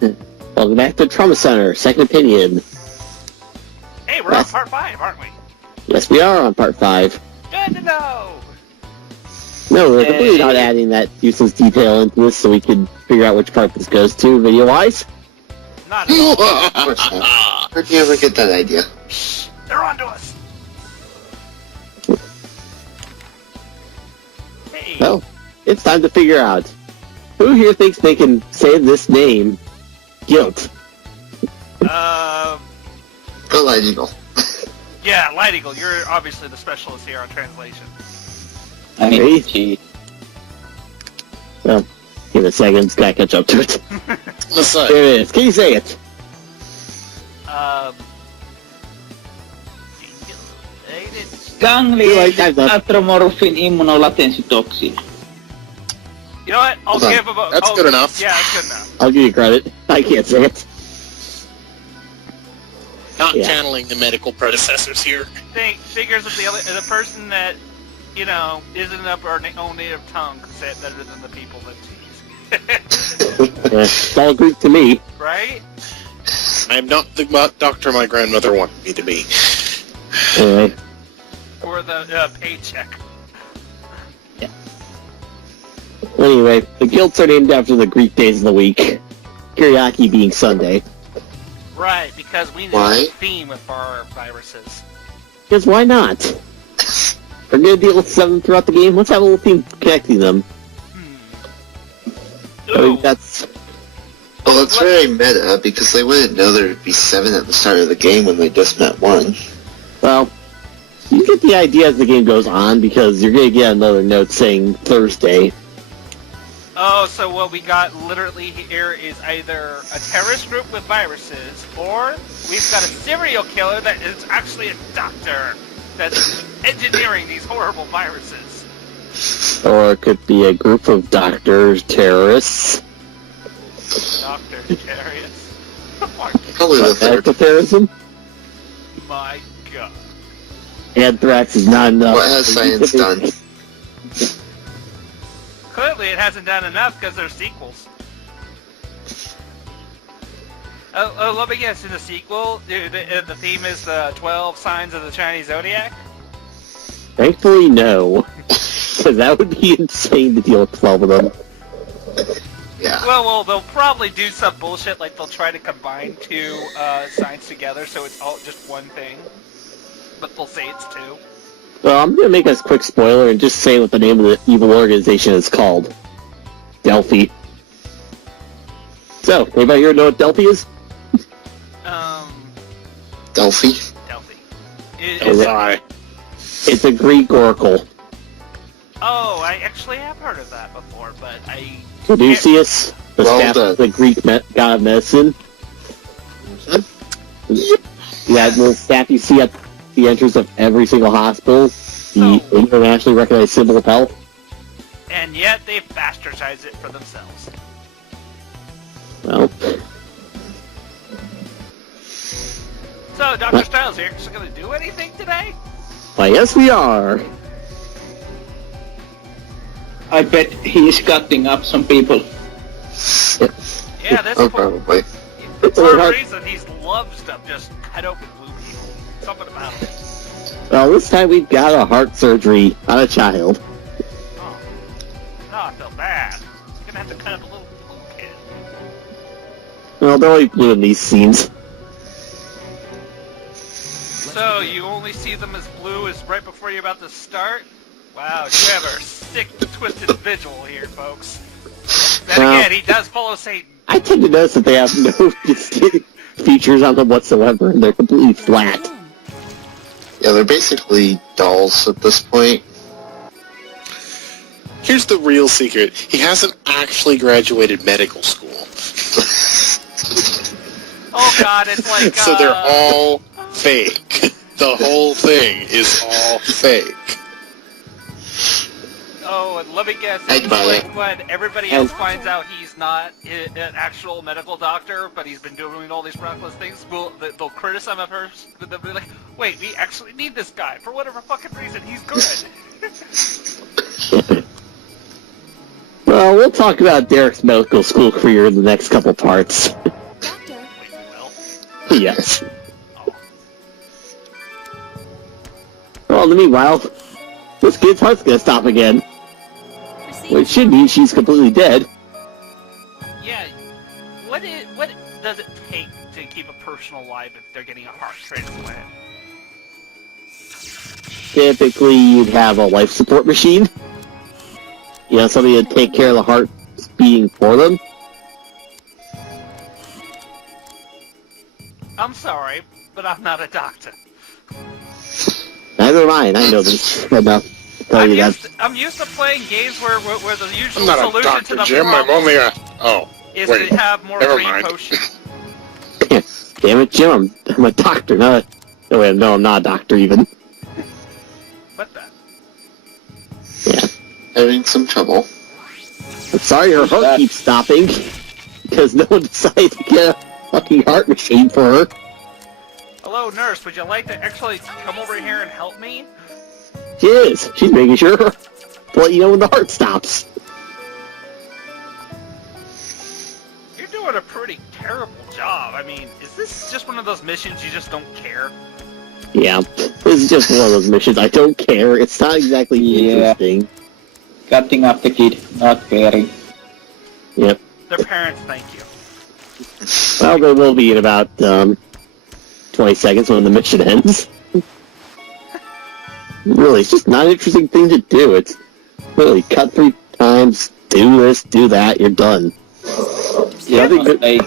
Welcome back to Trauma Center, Second Opinion. Hey, we're on part 5, aren't we? Yes, we are on part 5. Good to know! No, we're completely not adding that useless detail into this so we can figure out which part this goes to, video-wise. Not at all. Of course not. Where'd you ever get that idea? They're onto us! Hey! Well, it's time to figure out who here thinks they can say this name, Guilt. The Light Eagle. Yeah, Light Eagle, you're obviously the specialist here on translation. I need to cheat. Well, give it a second, it's gotta catch up to it. Let's There it is, can you say it? Ganglion atromorphin immunolatency. You know what? I'll give him a... That's good enough. Yeah, that's good enough. I'll give you credit. I can't say it. Not channeling the medical predecessors here. Figures that the person that, you know, isn't up our own native tongue can say it better than the people that tease. It's all Greek to me. Right? I'm not the doctor my grandmother wanted me to be. Anyway. Or the paycheck. Anyway, the guilds are named after the Greek days of the week. Kyriaki being Sunday. Right, because we need Why? a theme with our viruses. Because why not? We're gonna deal with 7 throughout the game. Let's have a little theme connecting them. I Ooh. think that's... Well, it's very meta, because they wouldn't know there'd be 7 at the start of the game when they just met 1. Well, you get the idea as the game goes on, because you're gonna get another note saying Thursday. Oh, so what we got literally here is either a terrorist group with viruses, or we've got a serial killer that is actually a doctor that's engineering these horrible viruses. Or it could be a group of doctors, terrorists. Doctor terrorists. Probably the third. Terrorism? My god. Anthrax is not enough. What has science done? Clearly it hasn't done enough because there's sequels. Oh, let me guess, in the sequel, the theme is the 12 signs of the Chinese Zodiac? Thankfully, no. Because that would be insane to deal with 12 of them. Yeah. Well, they'll probably do some bullshit like they'll try to combine 2 signs together so it's all just one thing. But they'll say it's 2. Well, I'm gonna make a quick spoiler and just say what the name of the evil organization is called. Delphi. So, anybody here know what Delphi is? Delphi? Delphi. It's a Greek oracle. Oh, I actually have heard of that before, but I... Caduceus, the Well staff done. of the Greek god of medicine. Yeah, the staff you see at the entrance of every single hospital. The internationally recognized symbol of health. And yet they've bastardized it for themselves. Well, So, Dr. Styles here, is going to do anything today? why yes we are. I bet he's cutting up some people. Yeah, this Oh, poor, probably. for really a hard. reason, he loves to just head open blue people. Something about him. Well, this time we've got a heart surgery on a child. Oh, I feel bad. He's going to have to cut up a little blue kid. Well, they're only blue in these scenes. So, you only see them as blue as right before you're about to start? Wow, you have a sick, twisted visual here, folks. Then Well, again, he does follow Satan. I tend to notice that they have no distinct features on them whatsoever, and they're completely flat. Yeah, they're basically dolls at this point. Here's the real secret. He hasn't actually graduated medical school. Oh god, it's like, So they're all fake. The whole thing is all fake. Oh, and let me guess, I'd it's buy like it. when everybody else finds out he's not an actual medical doctor, but he's been doing all these miraculous things, they'll criticize him at first, but they'll be like, wait, we actually need this guy, for whatever fucking reason, he's good. Well, we'll talk about Derek's medical school career in the next couple parts. Yes. Well, in the meanwhile, this kid's heart's gonna stop again. Which should mean she's completely dead. Yeah. What does it take to keep a person alive if they're getting a heart transplant? Typically, you'd have a life support machine. You know, somebody to take care of the heart beating for them. I'm sorry, but I'm not a doctor. Neither am I, and I know this enough to tell you that. I'm used to playing games where the usual I'm not a solution to doctor, the Jim. I'm problem only a... Oh, is wait. to have more Never green mind. potions. Damn it, Jim, I'm a doctor, not a... No, wait, no, I'm not a doctor, even. What the? Yeah. Having some trouble. I'm sorry her heart keeps stopping, because no one decided to get a fucking heart machine for her. Hello, nurse. Would you like to actually come over here and help me? She is. She's making sure to let you know when the heart stops. You're doing a pretty terrible job. I mean, is this just one of those missions you just don't care? Yeah, this is just one of those missions. I don't care. It's not exactly interesting. Cutting up the kid, not caring. Yep. Their parents thank you. Well, they will be in about 20 seconds when the mission ends. Really, it's just not an interesting thing to do. It's really cut 3 times, do this, do that, you're done. Yeah, You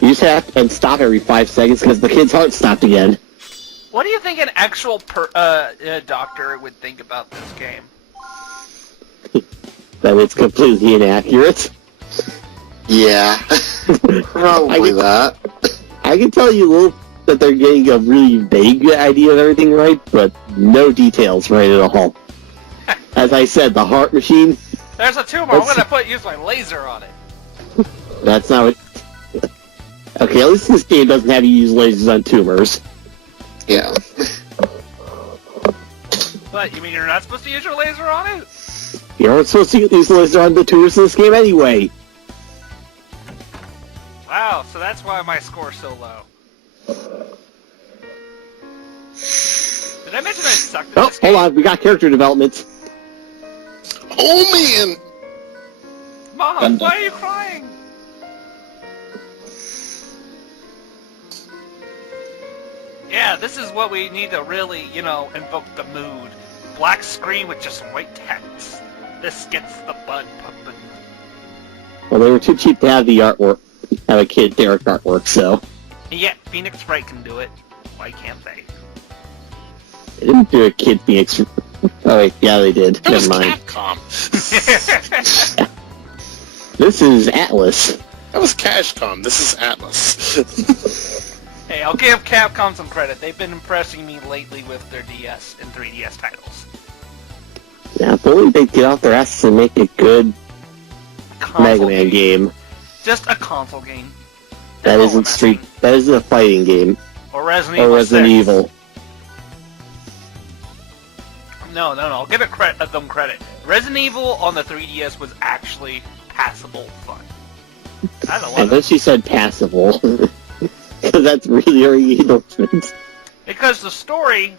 just have to stop every 5 seconds because the kid's heart stopped again. What do you think an actual doctor would think about this game? That it's completely inaccurate. Yeah. Probably that. I can tell you a little that they're getting a really vague idea of everything right, but no details right at all. As I said, the heart machine, There's a tumor. I'm gonna use my laser on it. that's not what... Okay, at least this game doesn't have you use lasers on tumors. Yeah. What? You mean you're not supposed to use your laser on it? You aren't supposed to use lasers on the tumors in this game anyway. Wow. So that's why my score's so low. Did I mention I sucked at Oh, this game? hold on, we got character development. Oh, man! Mom, why are you crying? Yeah, this is what we need to really, invoke the mood. Black screen with just white text. This gets the blood pumping. Well, they were too cheap to have the artwork, have a kid Derek artwork, so... And yet, Phoenix Wright can do it. Why can't they? They didn't do a Kid Phoenix... Oh wait, yeah they did. That was Never mind. Capcom. This is Atlas. That was Cashcom. This is Atlas. Hey, I'll give Capcom some credit. They've been impressing me lately with their DS and 3DS titles. Yeah, if only they get off their asses and make a good Mega Man game. Just a console game. That That's all isn't I'm asking. That isn't a fighting game. Or Resident Or Evil Resident 6. Evil. No. I'll give them credit. Resident Evil on the 3DS was actually passable fun. I don't And know then she said passable. Because that's really her endorsement. because the story,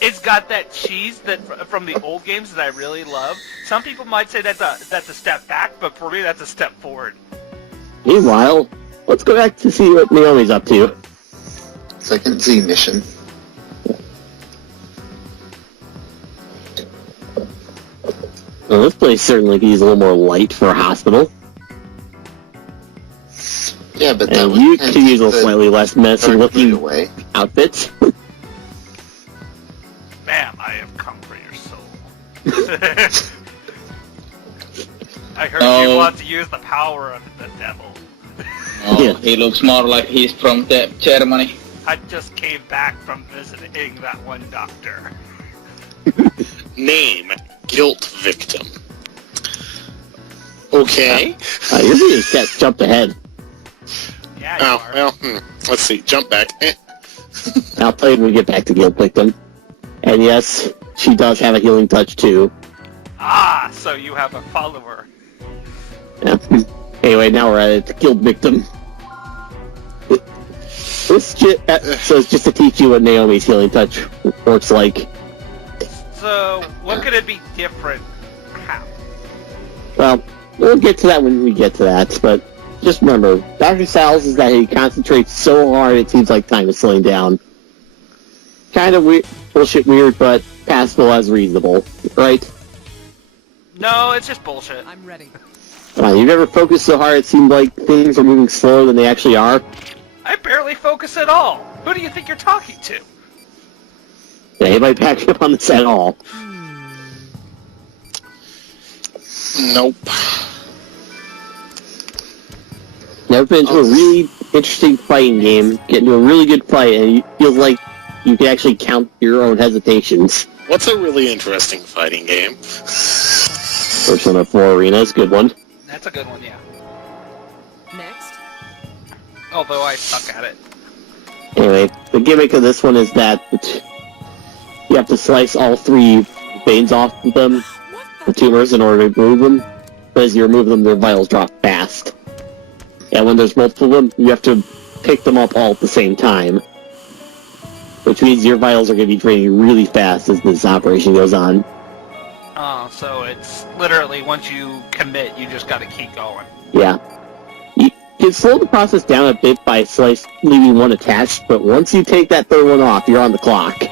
it's got that cheese that from the old games that I really love. Some people might say that's a step back, but for me that's a step forward. Meanwhile, let's go back to see what Naomi's up to. Second Z mission. Well, this place certainly could use a little more light for a hospital. Yeah, but that And would you kind could of use a take the slightly less menacing dark mood looking away. outfit. Ma'am, I have come for your soul. I heard you Oh. want to use the power of the devil. Oh, Yeah. he looks more like he's from Germany. I just came back from visiting that one doctor. Name, guilt victim. Okay. You're being just jumped ahead. Yeah, you Oh, are. well, let's see. Jump back. I'll tell you when we get back to Guild Victim. And yes, she does have a healing touch too. Ah, so you have a follower. Yeah. Anyway, now we're at it. Guild Victim. So it's just to teach you what Naomi's healing touch works like. So, what could it be different? How? Well, we'll get to that when we get to that, but just remember, Dr. Sal's is that he concentrates so hard it seems like time is slowing down. Kind of weird, bullshit weird, but passable as reasonable, right? No, it's just bullshit. I'm ready. You've ever focused so hard it seemed like things are moving slower than they actually are? I barely focus at all. Who do you think you're talking to? Yeah, anybody backing up on this at all? Nope. Never been into a really interesting fighting game, get into a really good fight, and it feels like you can actually count your own hesitations. What's a really interesting fighting game? Persona 4 Arena is a good one. That's a good one, yeah. Next. Although I suck at it. Anyway, the gimmick of this one is that you have to slice all 3 veins off of them, the tumors, in order to remove them. But as you remove them, their vitals drop fast. And when there's multiple of them, you have to pick them up all at the same time. Which means your vitals are going to be draining really fast as this operation goes on. Oh, so it's literally once you commit, you just gotta keep going. Yeah. You can slow the process down a bit by leaving one attached, but once you take that third one off, you're on the clock.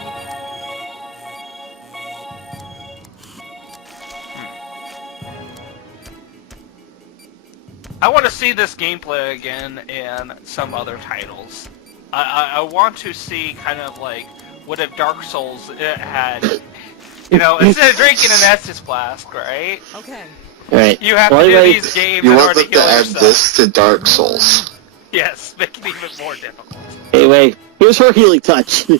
I want to see this gameplay again in some other titles. I want to see kind of like, what if Dark Souls had, you know, instead of drinking an Estus flask, right? Okay. Right. You have to do these games You in want order to them to heal add yourself. this to Dark Souls. Yes, make it even more difficult. Anyway, here's her healing touch.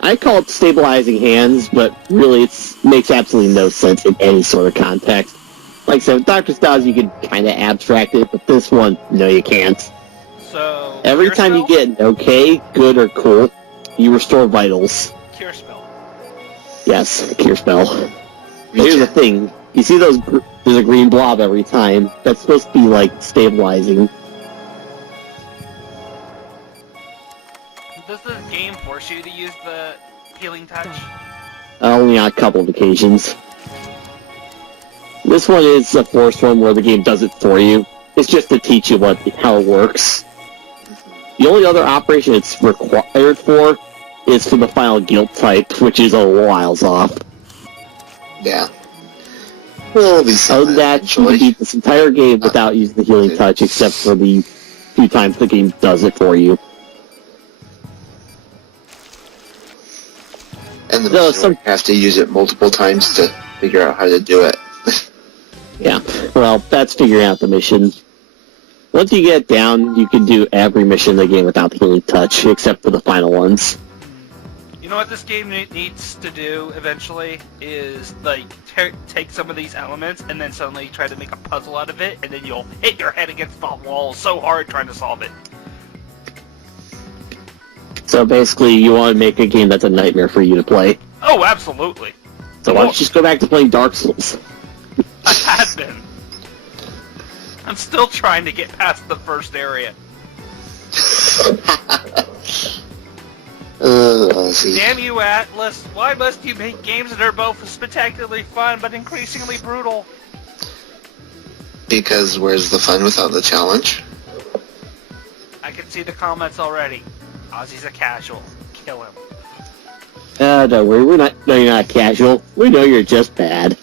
I call it stabilizing hands, but really it makes absolutely no sense in any sort of context. Like I said, with Dr. Styles you can kind of abstract it, but this one, no you can't. So Every cure time you spell? get an okay, good, or cool, you restore vitals. Cure spell. Yes, cure spell. Here's the thing. You see there's a green blob every time. That's supposed to be, like, stabilizing. Does this game force you to use the healing touch? Only on a couple of occasions. This one is a forced one where the game does it for you. It's just to teach you how it works. The only other operation it's required for is for the final guilt type, which is a whiles off. Yeah. Well, Other than that, you can beat this entire game without using the healing touch, except for the few times the game does it for you. And the No, mission, you have to use it multiple times to figure out how to do it. Yeah, well, that's figuring out the mission. Once you get it down, you can do every mission in the game without the healing touch, except for the final ones. You know what this game needs to do eventually is like take some of these elements and then suddenly try to make a puzzle out of it, and then you'll hit your head against the wall so hard trying to solve it. So basically, you want to make a game that's a nightmare for you to play. Oh, absolutely. So why don't you just go back to playing Dark Souls? I have been. I'm still trying to get past the first area. Damn you, Atlas! Why must you make games that are both spectacularly fun but increasingly brutal? Because where's the fun without the challenge? I can see the comments already. Ozzy's a casual. Kill him. Don't worry, no, you're not casual. We know you're just bad.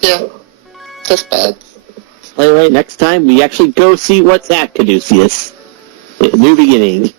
Yeah, that's bad. Anyway, next time we actually go see what's at Caduceus. A new beginning.